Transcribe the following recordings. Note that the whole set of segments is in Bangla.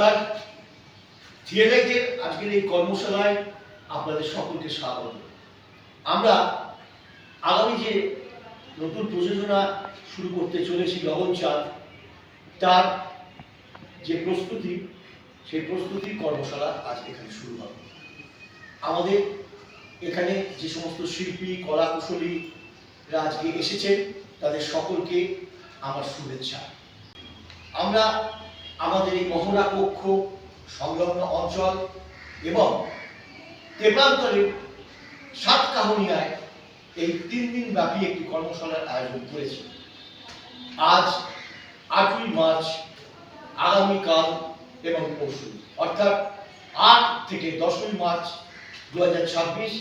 নমস্কার। থিয়েলাইটের আজকের এই কর্মশালায় আপনাদের সকলকে স্বাগত। আমরা আগামী যে নতুন প্রযোজনা শুরু করতে চলেছি লগন চাঁদ, তার যে প্রস্তুতি, সেই প্রস্তুতির কর্মশালা আজ এখানে শুরু হবে। আমাদের এখানে যে সমস্ত শিল্পী, কলা কুশলীরা আজকে এসেছেন, তাদের সকলকে আমার শুভেচ্ছা। আমরা আমাদের এই মহড়া কক্ষ, সংলগ্ন অঞ্চল এবং তেপান্তরের সাতকাহনিয়ায় এই 3 দিন ব্যাপী একটি কর্মশালার আয়োজন করেছি। আজ 8ই মার্চ, আগামীকাল এবং পরশু, অর্থাৎ 8 থেকে 10ই মার্চ 2026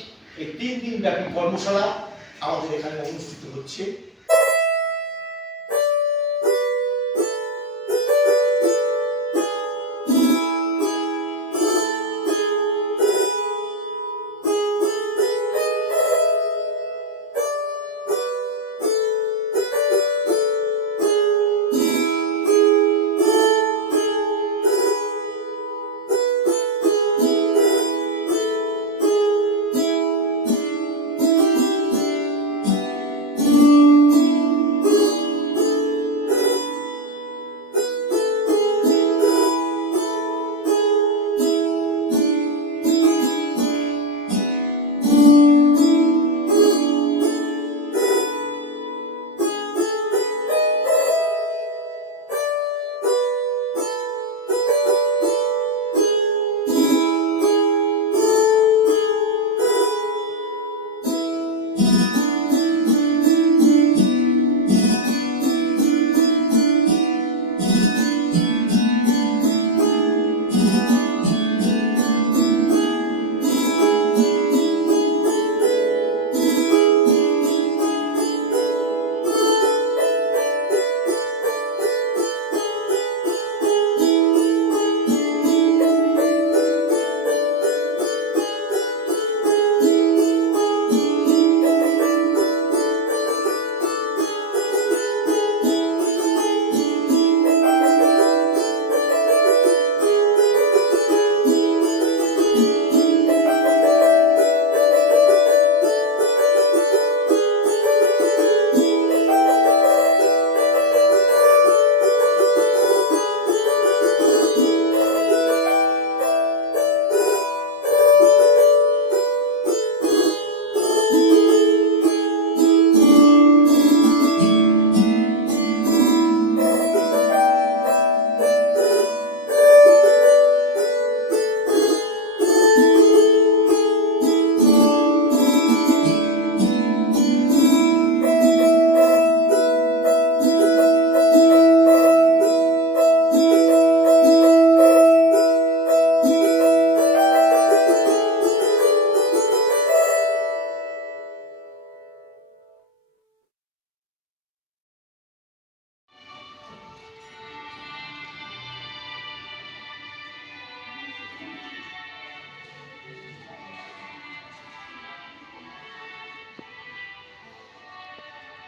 এই 3 দিন ব্যাপী কর্মশালা আমাদের এখানে অনুষ্ঠিত হচ্ছে।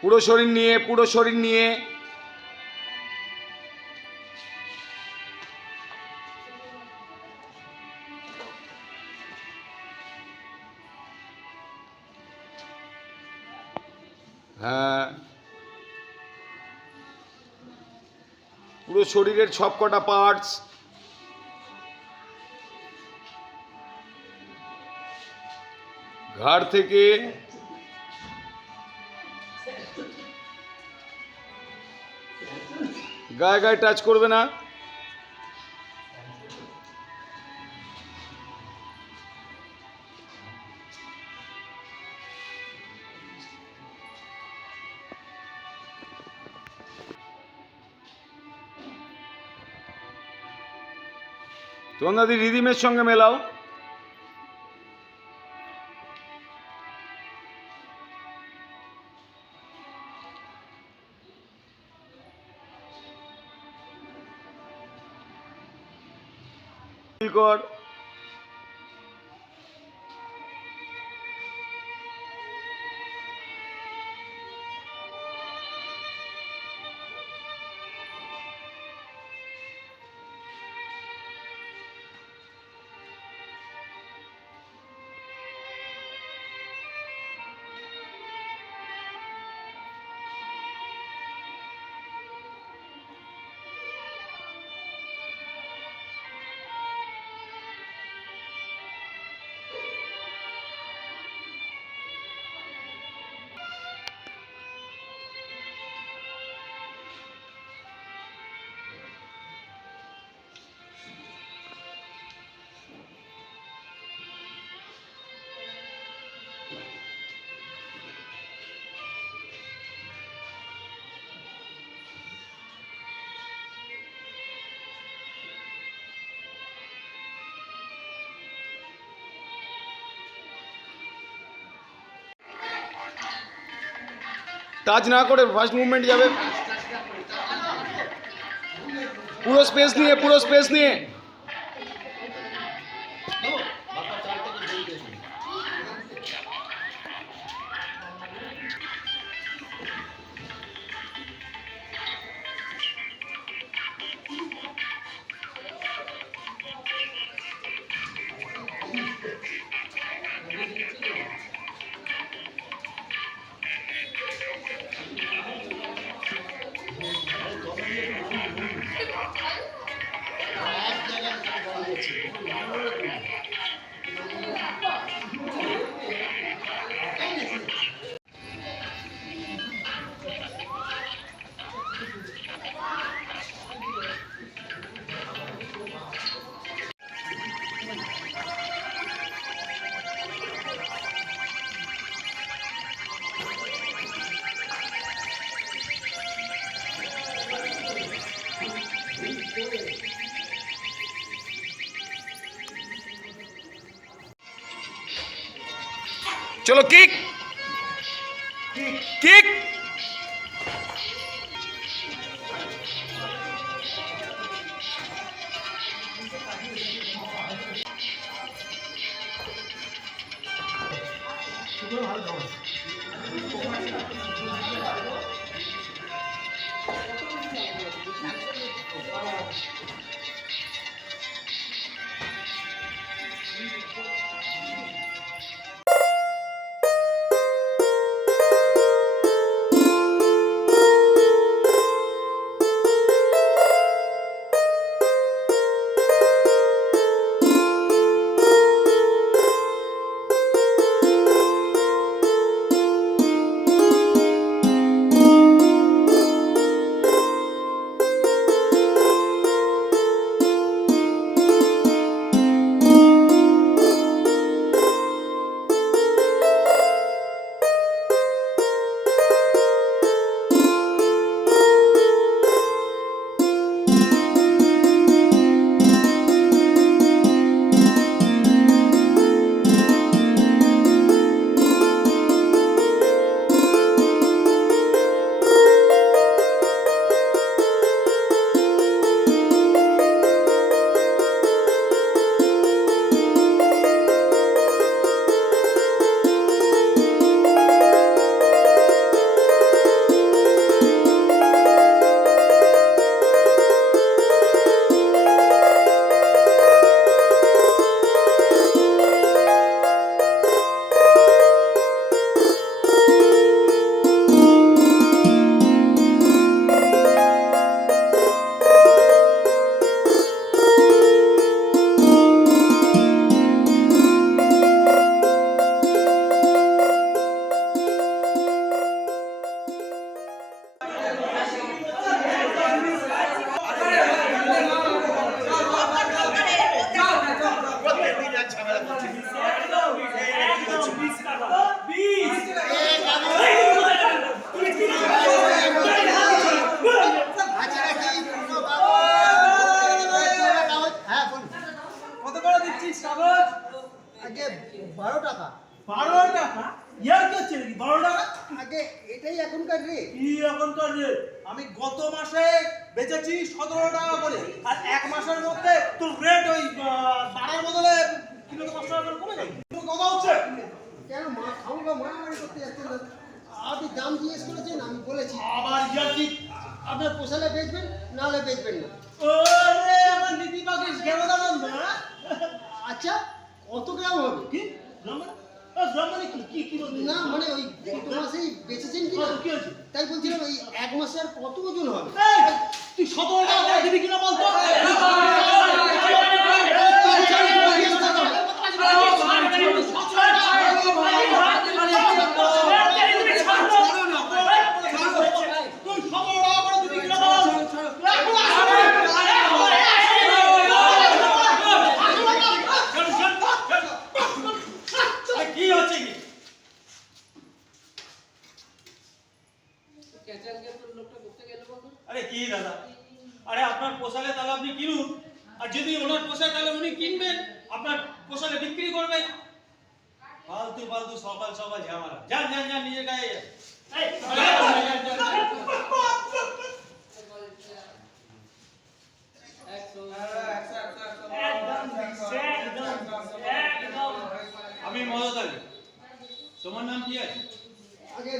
পুরো শরীর নিয়ে, পুরো শরীর নিয়ে। হ্যাঁ, পুরো শরীরের সবকটা পার্টস। ঘাড় থেকে গায়ে গায়ে টাচ করবে না। তোমাদের রিদিমের সঙ্গে মেলাও। কর। টাচ না করে ফার্স্ট মুভমেন্ট যাবে। পুরো স্পেস নিয়ে, পুরো স্পেস নিয়ে। চলো কিক, কিক। আগে 12 টাকা। 12 টাকা? ইয়ার কি হচ্ছে নাকি 12 টাকা? আগে এটাই এখনকার রেট। কি এখনকার রেট? আমি গত মাসে বেচেছি 17 টাকা করে, আর এক মাসের মধ্যে তোর রেট ওই বাড়ার বদলে কিলো 5 টাকা করে কমে যাবে। তোর কথা হচ্ছে কেন মা খাওয়া মারামারি করতে যাচ্ছেন? আপনি দাম জিজ্ঞেস করেছেন, আমি বলেছি আবার ইয়ার কি? আপনার পোষালে বেচবেন, নাহলে বেচবেন না। ওরে আমার নীতি বাগিস গেলানন্দ না। আচ্ছা কত গ্রাম হবে? কি ব্রাহ্মণ? ব্রাহ্মণ কি কি বলছিস? না মানে ওই গত মাসেই বেচেছেন কি না, কি হয়েছে? তাই বলছিলাম ওই এক মাসে আর কত ওজন হবে? এই, তুই 17 টাকা করে দিবি কিনা বলতো? কি হচ্ছে কি? আরে কি দাদা, আরে আপনার পোষালে তাহলে আপনি কিনুন, আর যদি ওনার পোষায় তাহলে উনি কিনবেন, আপনার পোষালে বিক্রি করবেন। ফালতু ফালতু সকাল সকাল ঝামেলা। যান যান যান নিজের গায়ে যান। আমি মদত আলী। তোমার নাম কি আছে? আগে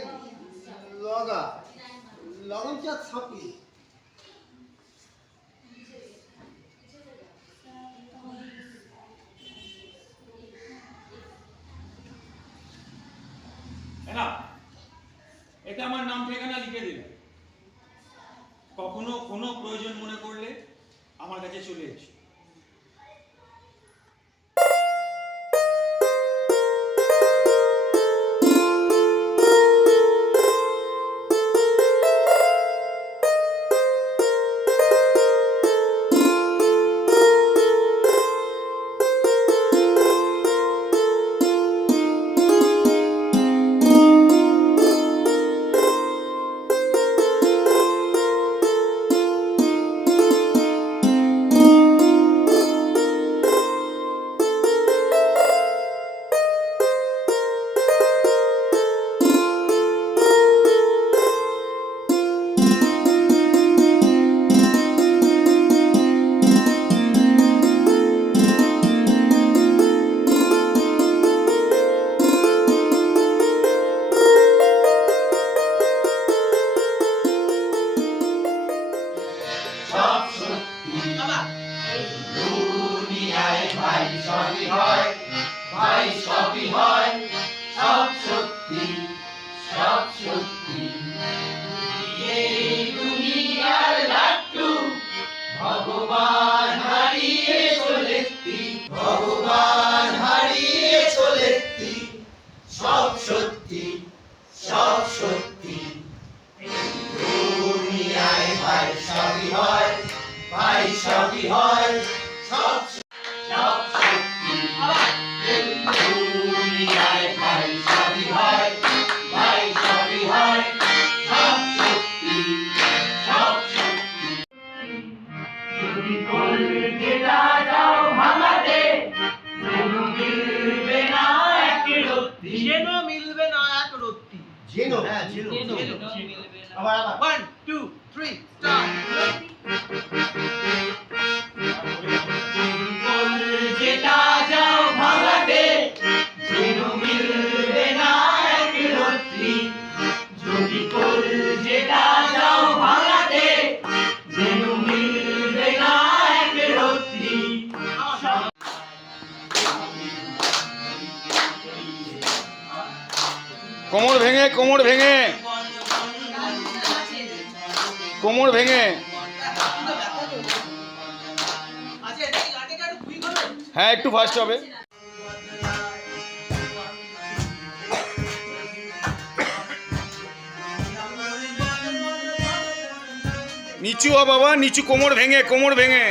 লগা লগন চাঁদ সাপি। না, এটা আমার নাম ঠিকানা লিখে দিলে। কখনো কোনো প্রয়োজন মনে করলে আমার কাছে চলে এসো। দুনিয়ায় ভাই সবই হয়, ভাই সবই হয়, সব সত্যি, সব সত্যি। এই দুনিয়ার লাট্টু ভগবান হারিয়ে চলেছি, ভগবান হারিয়ে চলেছি, সব সত্যি, সব সত্যি। দুনিয়ায় ভাই সবই হয়, ভাই সবই হয়, সব সব সত্যি। দুনিয়ায় ভাই সবই হয়, ভাই সবই হয়, সব সত্যি, সব সত্যি। যদি কলকেতা যাও ভাঙাতে, যেন মিলবে না এক রত্তি, যেন মিলবে না এক রত্তি। জেনো, হ্যাঁ জেনো, আবার আবার 1 2 3 স্টার্ট। যেটা যাও ভাঙাতে, যেন মিলবে না এক রত্তি, যদি কল যেটা যাও ভাঙাতে, যেন মিলবে না এক রত্তি। কোমর ভেঙে কোমর ভেঙে কোমর ভেঙে। আচ্ছা এটা কি গানে গানে কুই করবে? হ্যাঁ, একটু ফাস্ট হবে। নিচু হ বাবা, নিচু, কোমর ভেঙে কোমর ভেঙে।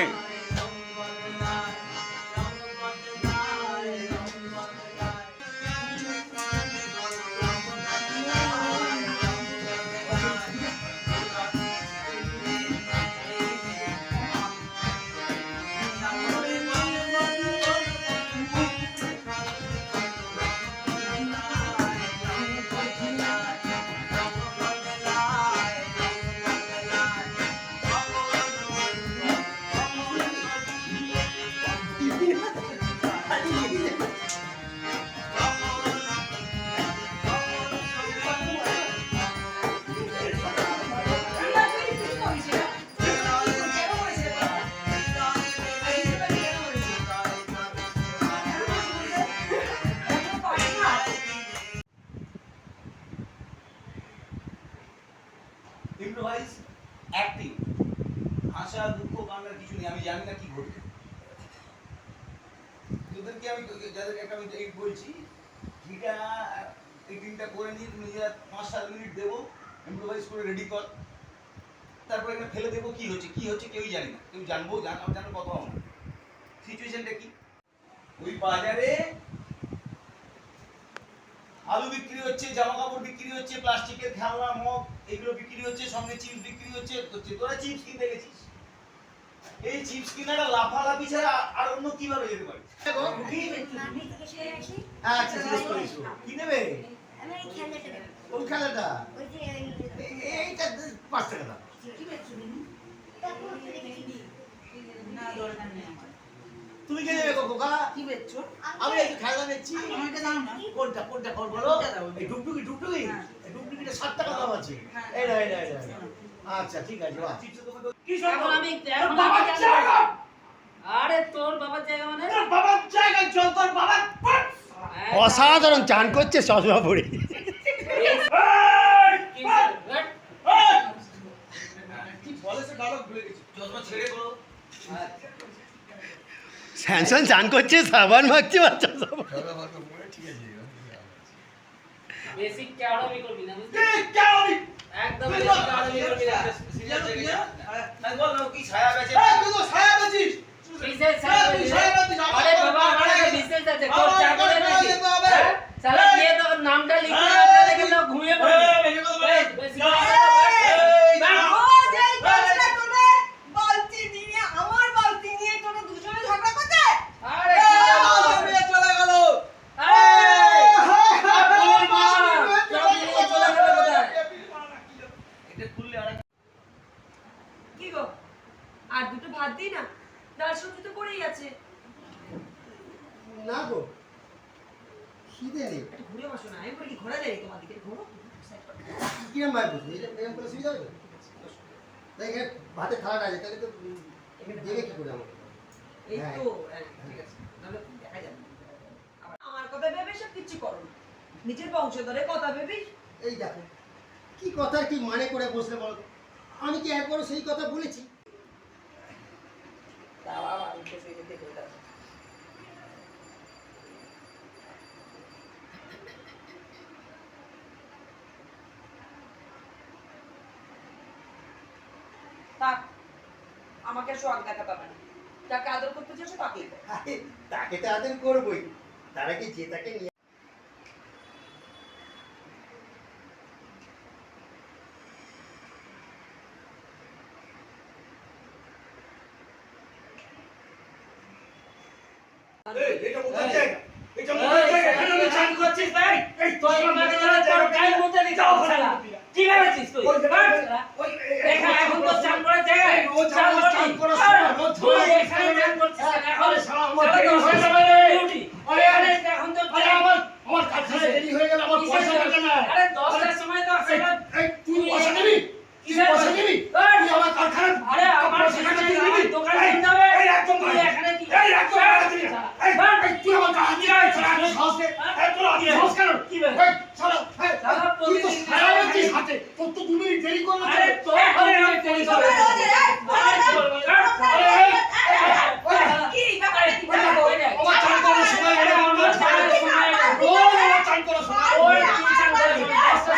Improvise acting. হাসা দুঃখ কান্নার কিছু নেই, আমি জানি না কি ঘটবে। তোদেরকে আমি যাদেরকে একটা আমি এই বলছি, যেটা এডিটিংটা করে নিয়ে নিজেরা 5-7 মিনিট দেবো, ইম্প্রোভাইজ করে রেডি কর, তারপরে এখানে ফেলে দেবো। কি হচ্ছে কি হচ্ছে কেউই জানি না, কেউ জানবো জানার কথা না। সিচুয়েশনটা কি? ওই বাজারে আলু বিক্রি হচ্ছে, জামা কাপড় বিক্রি হচ্ছে, প্লাস্টিকের খেলনা, মগ এগুলো বিক্রি হচ্ছে, সঙ্গে চিপস বিক্রি হচ্ছে। তোরা চিপস কিনতে গেছিস, এই চিপস কিনাটা লাফালাফি ছাড়া আর অন্য কিভাবে যেতে পারি? আচ্ছা জিজ্ঞেস করিস কি নেবে? আমি খেলতে কোন খেলাটা এইটা 5 টাকা দাম তুমি কে নেবে কোকা কি বেচছো? আমি একটু খেলা বেচছি আমাকে দাও না। কোনটা কোনটা কোন বলো কোনটা দাও? এই ডুগডুগি হ্যাঁ। এই ডুগডুগিটা 7 টাকা দাম আছে হ্যাঁ। এই না আচ্ছা ঠিক আছে বাহ কি এখন আমি এখন বাবার আমি জায়গা আরে তোর বাবার জায়গা মানে তোর বাবার জায়গায় চল তোর বাবার পাট। অসাধারণ চান করছে চশমা পরে এই! কি হয়েছে? হ্যাট। এই! কি বলে সে ডায়লগ ভুলে গেছি। চশমা ছেড়ে করো স্যামসন চান করছে সাবান মাখছে বাচ্চা সব বেসিক কেওড়ামি করবি না বুঝলি? এই কেওড়ামি! একদম বেসিক কেওড়ামি করবি না। সিনিয়র আমি বল না কি ছায়া বেচে এই তুই তো ছায়া বেচিস। বিশেষ এই তুই ছায়া বেচিস। আরে বাবা আমার একটা বিশেষ আছে তোর আমার চাকরি এখানে নাকি যেতে হবে। হ্যাঁ? শালা গিয়ে তোর নামটা লিখে রাখলে দেখে না ঘুমিয়ে পড়বি এই, বেশি কথা বলে। এই, বেশি এই! কথা বলে। এই! ব্যাস। ও যেই কাজটা তোরে বালতি দিয়ে আমার বালতি নিয়ে তোরা দুজনে ঝগড়া করতে আরে এই, কি আমার ব্যাপার? মেয়ে চলে গেল। এই! তোর মা, তোর নিয়ে চলে গেল কোথায়? এটা খুললে আরেক কি গো আর দুটো ভাত দিই না ডাল সবজি তো পড়েই আছে না গো খিদে নেই একটু ঘুরে বসো না আমি বলি ঘোরা যায় তোমার দিকে ঘোরো কিরম ভাই বুঝলি এটা এরকম করে সুবিধা হবে তাই এখানে ভাতে থালাটা আছে তাহলে তো এখানে দেবে কি করে আমাকে এই হ্যাঁ। তো ঠিক আছে নাহলে দেখা যাবে আবার আমার কথা ভেবে সব কিছু করো না। নিজের বংশধরে কথা ভেবিস এই দেখো কি কথার কি মানে করে বসলে বলো তো? আমি কি একবারও সেই কথা বলেছি দাও আবার বসে দেখো এটা থাক আমাকে সোয়াগ দেখাতে হবে না যাকে আদর করতে চাইছো তাকেই দাও। আরে, তাকে তো আদর করবোই তার আগে যে তাকে নিয়ে এই এটা মোটা জায়গা এটা এই, মোটা জায়গা এখানে আমি চান করছিস ভাই? তোর বাড়ি গেলে তোর গায়ের মধ্যে দিতে হবে শালা। কি ভেবেছিস তুই? হাট শালা। দেখা এখন তো চান করার জায়গায় চান করবি। তুই এখানে চান করছিস কেন? এখন শালা, আমার শালা দেরি হয়ে 10 যাবে। ডিউটি। আরে, এখানে এখন তো আরে আমার কারখানা দেরি হয়ে গেল আমার পয়সা লাগে না আরে 10টার সময় তো আসলে এই তুই পয়সা দিবি তুই পয়সা দিবি তুই আমার কারখানা আরে আমার সেখানে আমার দোকান কিনতে হবে। এই একদম তুই এখানে কি এই একদম দিবি এই তুই আমার কাছে দিয়ে আয় ছাড়া আমি সাহস কে এই তোর আগে সাহস কেন কি বে? এই ছাড়া এই শালা তুই তো প্রতিদিন সারা রাত হাতে তোর তো 2 মিনিট দেরি করলে আরে তোর ঘরে আমি করি সব। কি ব্যাপার কি আমার চান করার সময় গেলে আমার চান করার সময় রোজ আমার চান করার সময় ওই তুই চান করে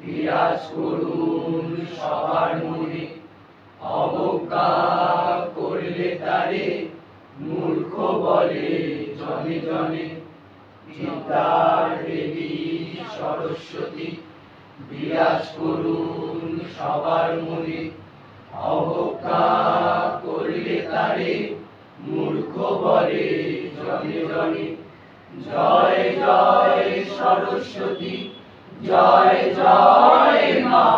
বিরাজ করুন সবার মনে, অবজ্ঞা করলে তারে মূর্খ বলে জনে জনে। বিদ্যার দেবী সরস্বতী বিরাজ করুন সবার মনে, অবজ্ঞা করলে তারে মূর্খ বলে জনে জনে। জয় জয় সরস্বতী, জয় জয় মা,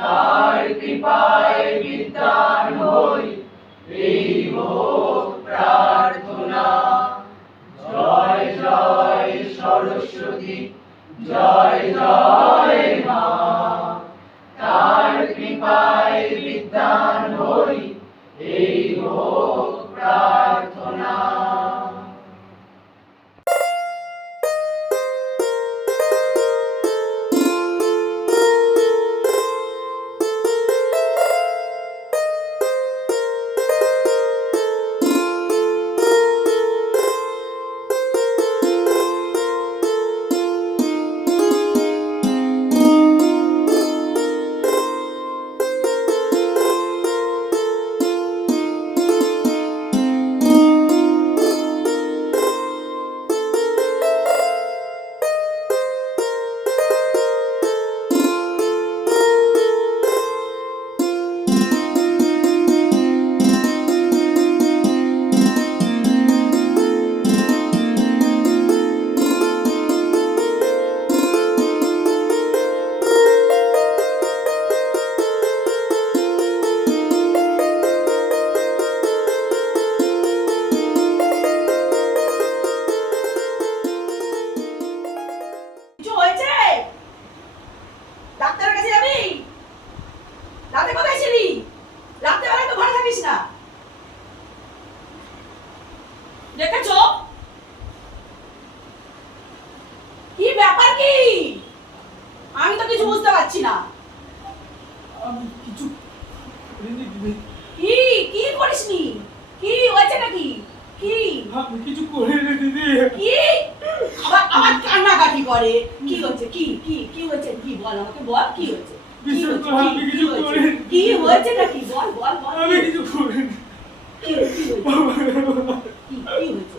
তার কৃপায় বিদ্যান হই এই হোক প্রার্থনা। জয় জয় সরস্বতী, জয় জয় মা, তার কৃপায় বিদ্যান হই এই হোক প্রার্থনা। কিছু হয়েছে? ডাক্তারের কাছে যাবি? রাতে কোথায় ছিলি? রাত্রেবেলায় তো ঘরে থাকিস না। দেখেছো কি ব্যাপার? কি আমি তো কিছু বুঝতে পারছি না। আমি কিছু করিনি দিদি, কি কি করিসনি? কি হয়েছে নাকি? কি আমি কিছু করিনি দিদি। কি আবার আবার কান্নাকাটি করে? কি হয়েছে? কি কি কি হয়েছে? কি বল আমাকে, বল কি হয়েছে? কি বিশ্বাস হয়েছে? করো, আমি কি কিছু হয়েছে? করিনি। কি হয়েছে নাকি? বল বল বল। আমি কিছু করিনি। কি হয়েছে? কি হয়েছে?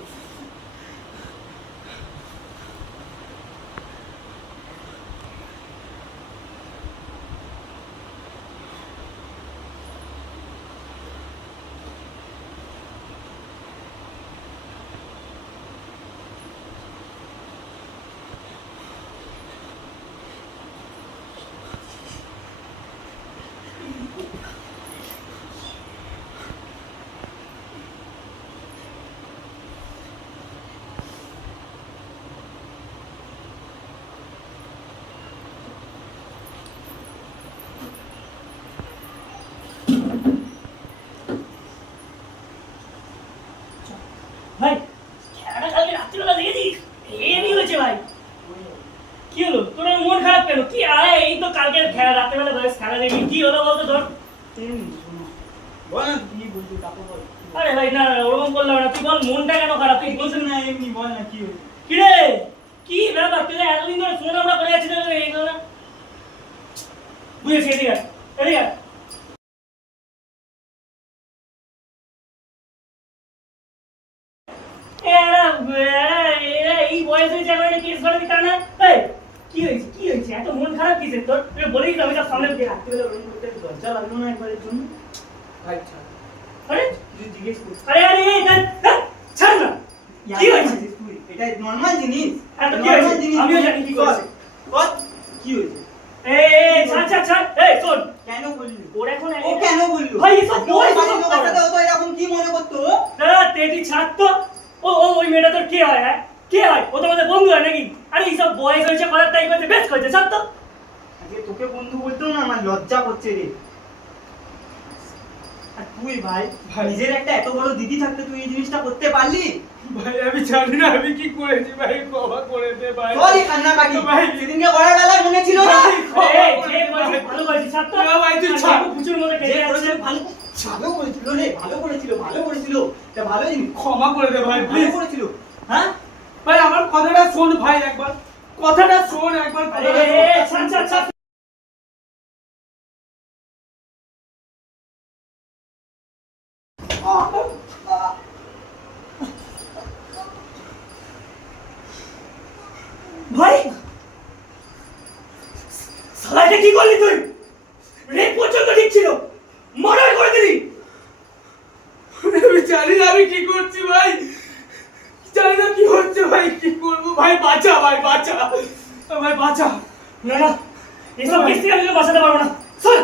ভাই খেলাটা কালকে রাত্রিবেলা দেখেছিস? হেভি হয়েছে ভাই। কি হলো তোর মন খারাপ কেন? কি আরে এই তো কালকে খেলা রাত্রিবেলা বয়স খেলা দেখি, কি হলো বলতো তোর? বল না কি বলছিস, তারপর বল। আরে ভাই না না, ওরকম করলাম না, তুই বল মনটা কেন খারাপ? তুই বলছিস বলছেন না এমনি, বল না কি হয়েছে। কি রে কি ব্যাপার? তুই এতদিন ধরে ফোন আমরা করে যাচ্ছি এই না বুঝেছি। এদিকে আয়, এদিকে আয়। এই বয়স হয়েছে এখন কেস করে দিতে না? এই কি হয়েছে? কি হয়েছে? এত মন খারাপ কিসের তোর? তুই বলেই তো আমি সব সামনে দিয়ে রাখতে গেলে ওরকম করতে লজ্জা লাগলো না একবারের জন্য? ভাই ছাড়, আরে তুই জিজ্ঞেস কর। আরে আরে এই ছাড় না। কি হয়েছে? তুই এটা নরমাল জিনিস, এত কি হয়েছে? আমিও জানি কি করেছে। বল কি হয়েছে। এই ছাড় ছাড় ছাড়। এই শোন, কেন বললি? ওর এখন ও কেন বললো? ভাই এসব বই বাড়ির লোকের সাথে ও তো এরকম কি মনে করতো? তেজি ছাড় তো। ও ও ওই মেয়েটা তোর কে হয়? হ্যাঁ কে হয়? ও তো আমাদের বন্ধু হয় নাকি? আরে এইসব বয়স হয়েছে করার তাই করছে, বেশ করছে, ছাড় তো। আজকে তোকে বন্ধু বলতেও না আমার লজ্জা করছে রে। আর তুই ভাই নিজের একটা এত বড় দিদি থাকতে তুই এই জিনিসটা করতে পারলি? ভাই আমি জানি না আমি কি করেছি, ভাই ক্ষমা করে দে ভাই। সরি কান্নাকাটি। ভাই সেদিনকে বড় বেলায় মনে ছিল না? এই যে বলছি ভালো করেছিস, ছাড় তো। না ভাই, তুই ছাড়। প্রচুর মধ্যে যে কেটে করেছিল যাচ্ছে। ভালো করেছিল রে, ভালো করেছিল এটা ভালো জিনিস। ক্ষমা করে দে ভাই, ভালো প্লিজ। করেছিল। হ্যাঁ ভাই আমার কথাটা শোন ভাই একবার, কথাটা শোন একবার, আরে কথাটা শোন। ছাড় ছাড় শালা এটা কি করলি তুই? রেপ পর্যন্ত ঠিক ছিল, মার্ডার করে দিলি। আমি জানি না আমি কি করছি ভাই, জানি না কি হচ্ছে ভাই, কি করবো ভাই, বাঁচা ভাই, বাঁচা ভাই, বাঁচা। না না, এসব কিস্তি আমি বাঁচাতে পারবো না, স্যার।